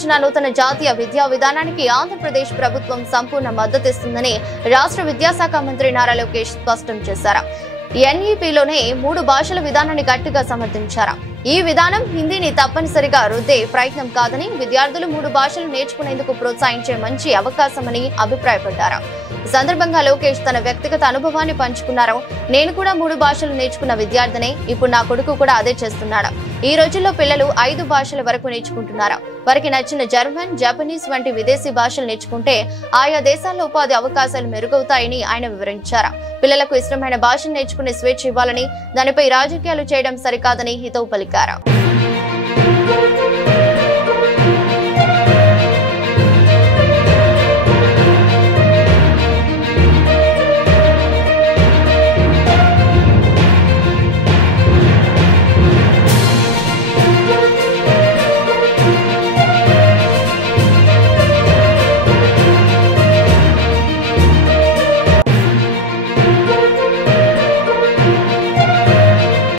తీసుకొచ్చిన నూతన జాతీయ విద్యా విధానానికి ఆంధ్రప్రదేశ్ ప్రభుత్వం సంపూర్ణ మద్దతిస్తుందని రాష్ట్ర విద్యాశాఖ మంత్రి నారా లోకేష్ స్పష్టం చేశారు. ఎన్ఈపీలోనే 3 భాషల విధానాన్ని గట్టిగా సమర్థించారు. ఈ విధానం హిందీని తప్పనిసరిగా రుద్దే ప్రయత్నం కాదని, విద్యార్థులు 3 భాషలు నేర్చుకునేందుకు ప్రోత్సహించే మంచి అవకాశమని అభిప్రాయపడ్డారు. ఈ సందర్భంగా లోకేష్ తన వ్యక్తిగత అనుభవాన్ని పంచుకున్నారు. నేను కూడా 3 భాషలు నేర్చుకున్న విద్యార్థినే. ఇప్పుడు నా కొడుకు కూడా అదే చేస్తున్నాడు. ఈ రోజుల్లో పిల్లలు 5 భాషల వరకు నేర్చుకుంటున్నారు. వారికి నచ్చిన జర్మన్, జపనీస్ వంటి విదేశీ భాషలు నేర్చుకుంటే ఆయా దేశాల్లో ఉపాధి అవకాశాలు మెరుగవుతాయని ఆయన వివరించారు. పిల్లలకు ఇష్టమైన భాషను నేర్చుకునే స్వేచ్ఛ ఇవ్వాలని, దానిపై రాజకీయాలు చేయడం సరికాదని హితవు పలికారు.